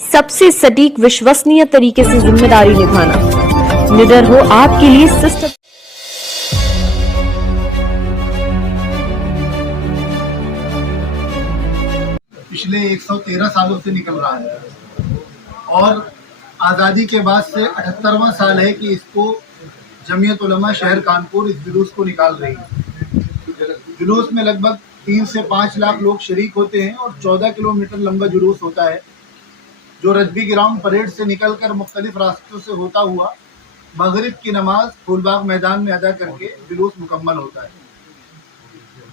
सबसे सटीक विश्वसनीय तरीके से जिम्मेदारी निभाना। निडर हो आपके लिए सिस्टम। पिछले 113 सालों से निकल रहा है और आज़ादी के बाद से 78वां साल है कि इसको जमीयत उलमा शहर कानपुर इस जुलूस को निकाल रही है। जुलूस में लगभग 3 से 5 लाख लोग शरीक होते हैं और 14 किलोमीटर लंबा जुलूस होता है, जो रजबी ग्राउंड परेड से निकलकर मुख्तलिफ रास्तों से होता हुआ मगरिब की नमाज फूलबाग मैदान में अदा करके जुलूस मुकम्मल होता है।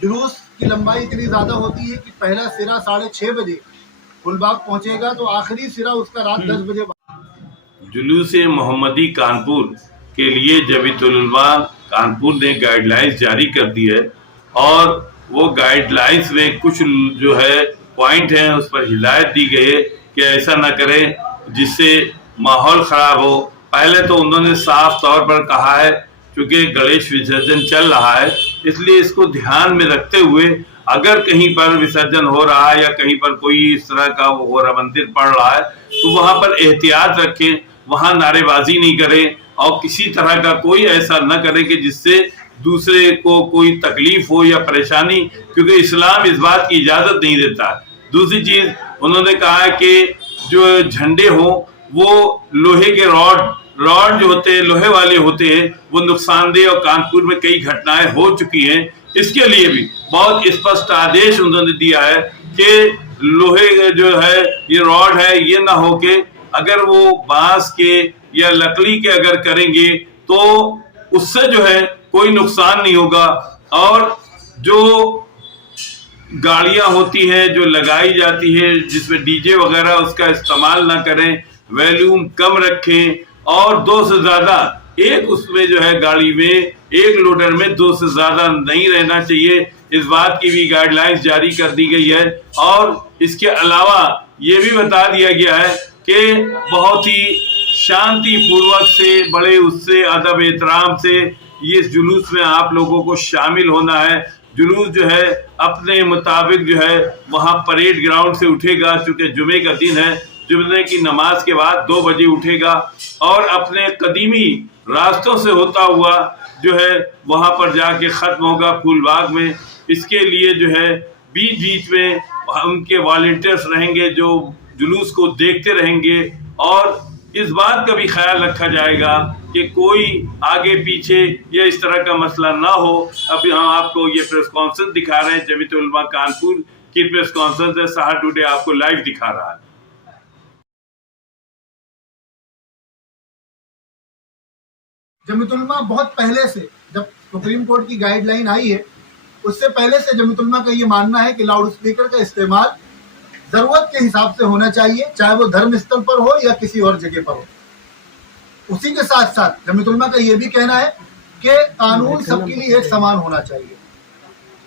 जुलूस की लंबाई इतनी ज़्यादा होती है कि पहला सिरा 6:30 बजे फूलबाग पहुंचेगा तो आखिरी सिरा उसका रात 10 बजे। जुलूस मोहम्मदी कानपुर के लिए जमीयत उलमा कानपुर ने गाइडलाइंस जारी कर दी है और वो गाइडलाइंस में कुछ जो है पॉइंट हैं उस पर हिदायत दी गई है कि ऐसा ना करें जिससे माहौल ख़राब हो। पहले तो उन्होंने साफ तौर पर कहा है क्योंकि गणेश विसर्जन चल रहा है, इसलिए इसको ध्यान में रखते हुए अगर कहीं पर विसर्जन हो रहा है या कहीं पर कोई इस तरह का हो रहा मंदिर पड़ रहा है तो वहाँ पर एहतियात रखें, वहाँ नारेबाजी नहीं करें और किसी तरह का कोई ऐसा न करे कि जिससे दूसरे को कोई तकलीफ हो या परेशानी, क्योंकि इस्लाम इस बात की इजाज़त नहीं देता। दूसरी चीज़ उन्होंने कहा है कि जो झंडे हो वो लोहे के रॉड जो होते हैं लोहे वाले होते हैं, वो नुकसानदेह और कानपुर में कई घटनाएं हो चुकी हैं। इसके लिए भी बहुत स्पष्ट आदेश उन्होंने दिया है कि लोहे जो है ये रॉड है ये ना हो के अगर वो बांस के या लकड़ी के अगर करेंगे तो उससे जो है कोई नुकसान नहीं होगा। और जो गाड़ियां होती हैं जो लगाई जाती है जिसमें डीजे वगैरह उसका इस्तेमाल ना करें, वॉल्यूम कम रखें और 2 से ज़्यादा एक उसमें जो है गाड़ी में एक लोडर में 2 से ज़्यादा नहीं रहना चाहिए। इस बात की भी गाइडलाइंस जारी कर दी गई है और इसके अलावा ये भी बता दिया गया है कि बहुत ही शांति पूर्वक से बड़े उससे अदब एहतराम से ये जुलूस में आप लोगों को शामिल होना है। जुलूस जो है अपने मुताबिक जो है वहाँ परेड ग्राउंड से उठेगा, चूँकि जुमे का दिन है, जुमे की नमाज के बाद 2 बजे उठेगा और अपने कदीमी रास्तों से होता हुआ जो है वहाँ पर जाके ख़त्म होगा फूलबाग में। इसके लिए जो है बीच बीच में उनके वॉलंटियर्स रहेंगे जो जुलूस को देखते रहेंगे और इस बात का भी ख्याल रखा जाएगा कि कोई आगे पीछे या इस तरह का मसला ना हो। अभी हम आपको ये प्रेस कॉन्फ्रेंस दिखा रहे हैं, जमीयत उलमा कानपुर की प्रेस कॉन्फ्रेंस है, सहार टुडे आपको लाइव दिखा रहा है। जमीयत उलमा बहुत पहले से, जब सुप्रीम कोर्ट की गाइडलाइन आई है उससे पहले से जमीयत उलमा का ये मानना है कि लाउड स्पीकर का इस्तेमाल जरूरत के हिसाब से होना चाहिए, चाहे वो धर्म स्थल पर हो या किसी और जगह पर हो। उसी के साथ साथ जमीयत उलमा का ये भी कहना है कि कानून सबके लिए एक समान होना चाहिए।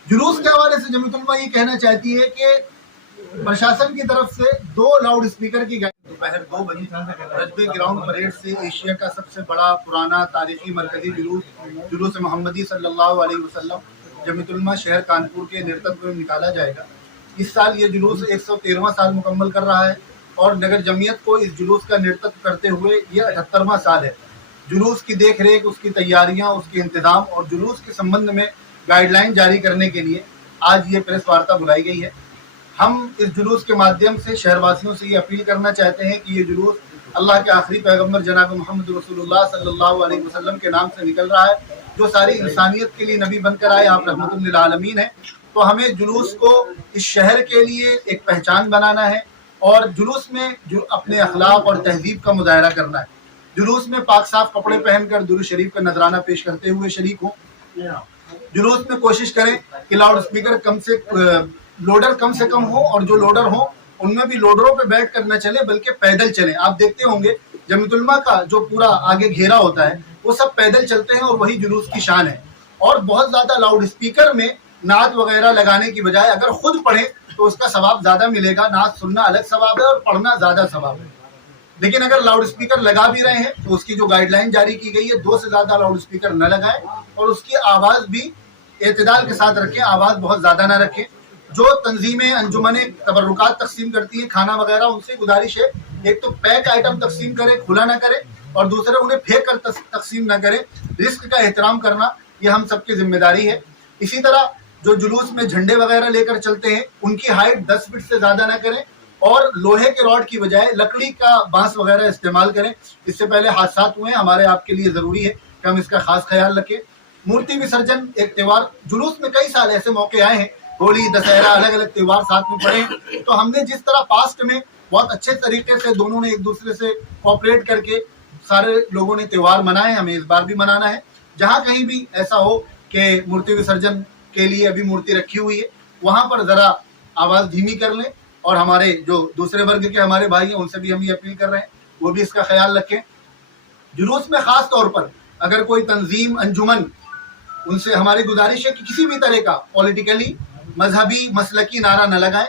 जुलूस के हवाले से जमीयत उलमा ये कहना चाहती है कि प्रशासन की तरफ से 2 लाउड स्पीकर की दोपहर 2 बजे रजबी ग्राउंड परेड से एशिया का सबसे बड़ा पुराना तारीखी मरकजी जुलूस मोहम्मदी सल्लल्लाहु अलैहि वसल्लम जमीयत उलमा शहर कानपुर के नेतृत्व में निकाला जाएगा। इस साल ये जुलूस 113वां साल मुकम्मल कर रहा है और नगर जमीयत को इस जुलूस का नेतृत्व करते हुए ये 78वां साल है। जुलूस की देख रेख, उसकी तैयारियां, उसके इंतजाम और जुलूस के संबंध में गाइडलाइन जारी करने के लिए आज ये प्रेस वार्ता बुलाई गई है। हम इस जुलूस के माध्यम से शहरवासियों से ये अपील करना चाहते हैं कि ये जुलूस अल्लाह के आखिरी पैगम्बर जनाब मोहम्मद रसूलुल्लाह सल्लल्लाहु अलैहि वसल्लम के नाम से निकल रहा है, जो सारी इंसानियत के लिए नबी बनकर आए, आप रहमतुल लिल आलमीन है। तो हमें जुलूस को इस शहर के लिए एक पहचान बनाना है और जुलूस में जो अपने अखलाक और तहजीब का मुजाहरा करना है। जुलूस में पाक साफ कपड़े पहनकर दुरूद शरीफ का नजराना पेश करते हुए शरीक हो। जुलूस में कोशिश करें कि लाउड स्पीकर लोडर कम से कम हो और जो लोडर हो उनमें भी लोडरों पे बैठ कर न चले बल्कि पैदल चलें। आप देखते होंगे जमीयत उलमा का जो पूरा आगे घेरा होता है वो सब पैदल चलते हैं और वही जुलूस की शान है। और बहुत ज्यादा लाउड स्पीकर में नात वगैरह लगाने की बजाय अगर खुद पढ़े तो उसका सवाब ज्यादा मिलेगा। नात सुनना अलग सवाब है और पढ़ना ज्यादा सवाब है। लेकिन अगर लाउड स्पीकर लगा भी रहे हैं तो उसकी जो गाइडलाइन जारी की गई है 2 से ज्यादा लाउड स्पीकर न लगाएं और उसकी आवाज भी एतदाल के साथ रखें, आवाज बहुत ज्यादा न रखें। जो तंजीमें अंजुमने तबर्रुकात तकसीम करती हैं खाना वगैरह, उनसे गुजारिश है एक तो पैक आइटम तकसीम करे, खुला ना करे, और दूसरे उन्हें फेंक कर तकसीम ना करे। रिस्क का एहतराम करना ये हम सबकी जिम्मेदारी है। इसी तरह जो जुलूस में झंडे वगैरह लेकर चलते हैं उनकी हाइट 10 फीट से ज्यादा ना करें, और लोहे के रॉड की बजाय लकड़ी का बांस वगैरह इस्तेमाल करें। इससे पहले हादसा हुए हैं, हमारे आपके लिए जरूरी है कि हम इसका खास ख्याल रखें। मूर्ति विसर्जन एक त्योहार, जुलूस में कई साल ऐसे मौके आए हैं, होली, दशहरा, अलग अलग त्योहार साथ में पड़े, तो हमने जिस तरह पास्ट में बहुत अच्छे तरीके से दोनों ने एक दूसरे से कोऑपरेट करके सारे लोगों ने त्योहार मनाए, हमें इस बार भी मनाना है। जहां कहीं भी ऐसा हो कि मूर्ति विसर्जन के लिए अभी मूर्ति रखी हुई है, वहां पर जरा आवाज धीमी कर लें, और हमारे जो दूसरे वर्ग के हमारे भाई हैं उनसे भी हम ये अपील कर रहे हैं वो भी इसका ख्याल रखें। जुलूस में खास तौर पर अगर कोई तंजीम, अंजुमन, उनसे हमारी गुजारिश है कि किसी भी तरह का पॉलिटिकली, मजहबी, मसलकी नारा न लगाएं।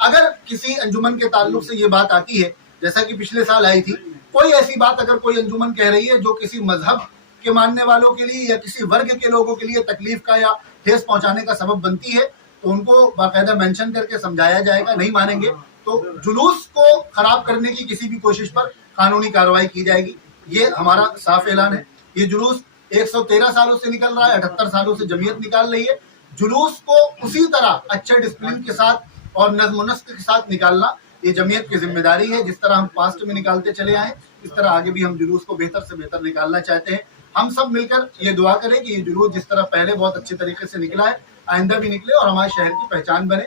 अगर किसी अंजुमन के ताल्लुक से ये बात आती है, जैसा कि पिछले साल आई थी, कोई ऐसी बात अगर कोई अंजुमन कह रही है जो किसी मजहब के मानने वालों के लिए या किसी वर्ग के लोगों के लिए तकलीफ का या ठेस पहुंचाने का सबब बनती है, तो उनको बाकायदा मेंशन करके समझाया जाएगा। नहीं मानेंगे तो जुलूस को खराब करने की किसी भी कोशिश पर कानूनी कार्रवाई की जाएगी। ये हमारा साफ ऐलान है। ये जुलूस 113 सालों से निकल रहा है, 78 सालों से जमीयत निकाल रही है। जुलूस को उसी तरह अच्छे डिसिप्लिन के साथ और नज़्म नस्क के साथ निकालना ये जमीयत की जिम्मेदारी है। जिस तरह हम पास्ट में निकालते चले आए, इस तरह आगे भी हम जुलूस को बेहतर से बेहतर निकालना चाहते हैं। हम सब मिलकर ये दुआ करें कि ये जुलूस जिस तरह पहले बहुत अच्छे तरीके से निकला है, आइंदा भी निकले और हमारे शहर की पहचान बने।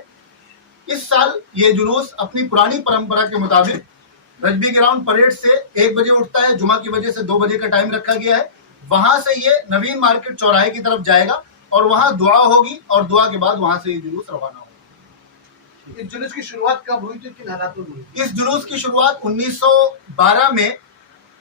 इस साल ये जुलूस अपनी पुरानी परंपरा के मुताबिक रजबी ग्राउंड परेड से 1 बजे उठता है, जुमा की वजह से 2 बजे का टाइम रखा गया है। वहां से ये नवीन मार्केट चौराहे की तरफ जाएगा और वहां दुआ होगी, और दुआ के बाद वहां से ये जुलूस रवाना होगा। इस जुलूस की शुरुआत कब हुई थी, किन हालात में हुई? इस जुलूस की शुरुआत 1912 में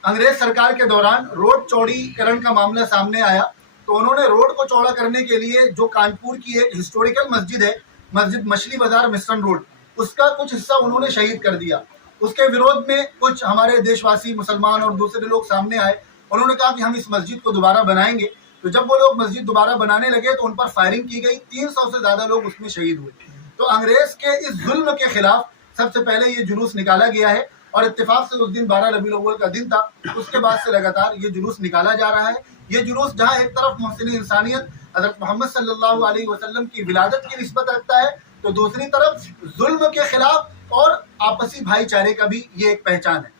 अंग्रेज सरकार के दौरान रोड चौड़ीकरण का मामला सामने आया, तो उन्होंने रोड को चौड़ा करने के लिए जो कानपुर की एक हिस्टोरिकल मस्जिद है, मस्जिद मछली बाजार मिस्टन रोड, उसका कुछ हिस्सा उन्होंने शहीद कर दिया। उसके विरोध में कुछ हमारे देशवासी, मुसलमान और दूसरे लोग सामने आए। उन्होंने कहा कि हम इस मस्जिद को दोबारा बनाएंगे। तो जब वो लोग मस्जिद दोबारा बनाने लगे तो उन पर फायरिंग की गई, 300 से ज्यादा लोग उसमें शहीद हुए। तो अंग्रेज के इस जुल्म के खिलाफ सबसे पहले ये जुलूस निकाला गया है, और इत्तेफाक से उस दिन 12 रबीउल अव्वल का दिन था। उसके बाद से लगातार ये जुलूस निकाला जा रहा है। ये जुलूस जहाँ एक तरफ मोहसिन इंसानियत हज़रत मोहम्मद सल्लल्लाहु अलैहि वसल्लम की विलादत की निस्बत रखता है, तो दूसरी तरफ जुल्म के खिलाफ और आपसी भाईचारे का भी ये एक पहचान है।